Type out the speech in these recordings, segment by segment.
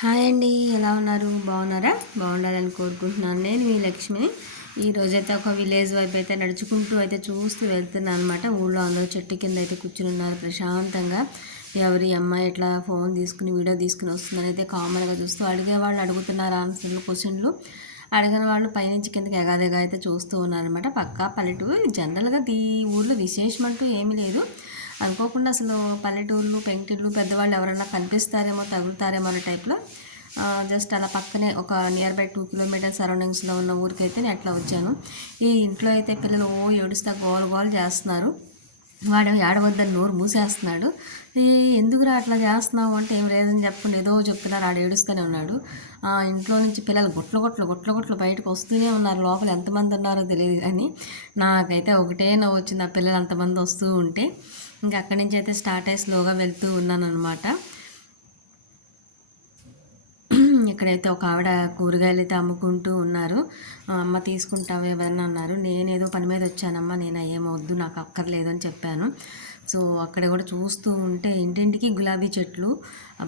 Hi అండి ఎలా ఉన్నారు? బాగున్నారా? బాగుండాలని కోరుకుంటున్నాను. నేను మీ లక్ష్మిని. ఈ రోజైతే ఒక విలేజ్ వైపు అయితే నడుచుకుంటూ అయితే చూస్తూ వెళ్తున్నాను అనమాట ఊళ్ళో అందరూ చెట్టు కింద అయితే కూర్చుని ఉన్నారు ప్రశాంతంగా. ఎవరి అమ్మాయి ఇట్లా ఫోన్ తీసుకుని వీడియో తీసుకుని వస్తుందని అయితే కామన్గా చూస్తూ అడిగే వాళ్ళు అడుగుతున్నారు ఆన్సర్లు క్వశ్చన్లు. అడిగిన వాళ్ళు పైనుంచి కిందకి ఎగాదెగా అయితే చూస్తూ ఉన్నారనమాట పక్కా పల్లెటూరు. జనరల్గా ఈ ఊళ్ళో విశేషం అంటూ ఏమీ లేదు. అనుకోకుండా అసలు పల్లెటూళ్ళు పెంకిళ్ళు పెద్దవాళ్ళు ఎవరైనా కనిపిస్తారేమో తగులుతారేమో అనే టైప్లో జస్ట్ అలా పక్కనే ఒక నియర్ బై టూ కిలోమీటర్ సరౌండింగ్స్లో ఉన్న ఊరికైతే నేను అట్లా వచ్చాను. ఈ ఇంట్లో అయితే పిల్లలు ఓ ఏడుస్తా గోల్ గోల్ చేస్తున్నారు. వాడు ఏడవద్దని నోరు మూసేస్తున్నాడు. ఎందుకురా అట్లా చేస్తున్నావు? అంటే ఏం లేదని చెప్పకుండా ఏదో చెప్తున్నారు ఆడు ఏడుస్తూనే ఉన్నాడు. ఇంట్లో నుంచి పిల్లలు గుట్లు గుట్లు గుట్ల గుట్లు బయటకు వస్తూనే ఉన్నారు. లోపల ఎంతమంది ఉన్నారో తెలియదు కానీ నాకైతే ఒకటే నవ్వు వచ్చింది. ఆ పిల్లలు అంతమంది వస్తూ ఉంటే ఇంకా అక్కడి నుంచి అయితే స్టార్ట్ అయ్యి స్లోగా వెళ్తూ ఉన్నాను అనమాట ఇక్కడైతే ఒక ఆవిడ కూరగాయలు అయితే అమ్ముకుంటూ ఉన్నారు. అమ్మ తీసుకుంటావు ఎవరన్నా అన్నారు. నేనేదో పని మీద వచ్చానమ్మా నేను ఏమవద్దు నాకు అక్కర్లేదు అని చెప్పాను. సో అక్కడ కూడా చూస్తూ ఉంటే ఇంటింటికి గులాబీ చెట్లు.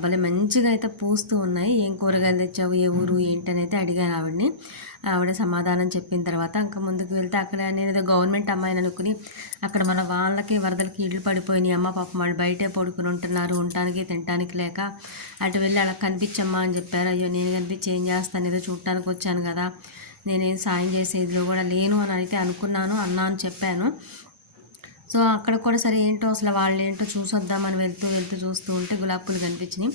భలే మంచిగా అయితే పూస్తూ ఉన్నాయి. ఏం కూరగాయలు తెచ్చావు? ఏ ఊరు? ఏంటని అయితే అడిగాను ఆవిడని. ఆవిడ సమాధానం చెప్పిన తర్వాత ఇంకా ముందుకు వెళ్తే అక్కడ నేను ఏదో గవర్నమెంట్ అమ్మాయిని అనుకుని అక్కడ మన వాళ్ళకి వరదలకి ఇళ్ళు పడిపోయినాయి. అమ్మ పాపం వాళ్ళు బయటే పడుకుని ఉంటున్నారు. ఉండటానికి తినటానికి లేక అటు వెళ్ళి అలా కనిపించమ్మా అని చెప్పారు. అయ్యో నేను కనిపించి ఏం చేస్తాను? ఏదో చూడటానికి వచ్చాను కదా. నేనేం సాయం చేసేదిలో కూడా లేను అని అయితే అనుకున్నాను అన్నా అని చెప్పాను. సో అక్కడ కూడా సరే ఏంటో అసలు వాళ్ళు ఏంటో చూసొద్దామని వెళ్తూ వెళ్తూ చూస్తూ ఉంటే గులాబీ పూలు కనిపించినాయి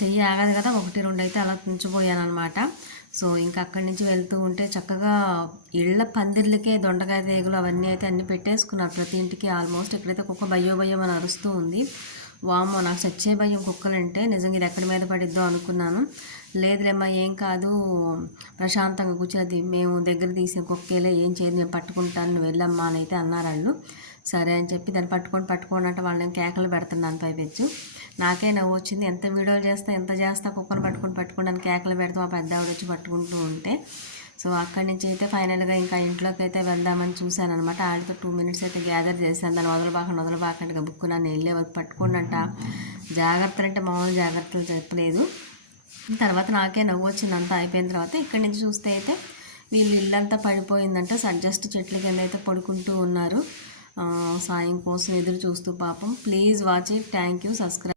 చెయ్యి ఆగదు కదా ఒకటి రెండు అయితే అలా ఉంచిపోయాను అనమాట సో ఇంకా అక్కడి నుంచి వెళ్తూ ఉంటే చక్కగా ఇళ్ళ పందిర్లకే దొండకాయ తీగలు అవన్నీ అయితే అన్ని పెట్టేసుకున్నారు. ప్రతి ఇంటికి ఆల్మోస్ట్ ఎక్కడైతే కుక్క భయో భయం అని అరుస్తూ ఉంది. వామో నాకు చచ్చే భయం కుక్కలంటే. నిజంగా ఇది ఎక్కడి మీద పడిద్దో అనుకున్నాను. లేదులేమ్మా ఏం కాదు. ప్రశాంతంగా కూర్చోది. మేము దగ్గర తీసిన కుక్కేలే ఏం చేయదు మేము పట్టుకుంటాను వెళ్ళమ్మా అని అయితే అన్నారు వాళ్ళు. సరే అని చెప్పి దాన్ని పట్టుకొని పట్టుకొని అంటే వాళ్ళని కేకలు పెడుతున్నాను పైపెచ్చు నాకే నవ్వు వచ్చింది. ఎంత వీడియోలు చేస్తా ఎంత చేస్తా కుక్కను పట్టుకొని పట్టుకుని కేకలు పెడతాం ఆ పెద్ద ఆవిడ వచ్చి పట్టుకుంటూ ఉంటే. సో అక్కడి నుంచి అయితే ఫైనల్గా ఇంకా ఇంట్లోకి అయితే వెళ్దామని చూశాను అనమాట ఆడితో టూ మినిట్స్ అయితే గ్యాదర్ చేశాను. దాన్ని వదలబాకండి వదలబాకండిగా బుక్ నన్ను వెళ్ళే పట్టుకోండి అంట జాగ్రత్తలు అంటే మామూలు జాగ్రత్తలు చెప్పలేదు. తర్వాత నాకే నవ్వు వచ్చింది. అంతా అయిపోయిన తర్వాత ఇక్కడి నుంచి చూస్తే అయితే వీళ్ళు ఇల్లంతా పడిపోయిందంట. జస్ట్ చెట్ల కింద అయితే పడుకుంటూ ఉన్నారు. సాయం కోసం ఎదురు చూస్తూ పాపం. Please watch it. Thank you. Subscribe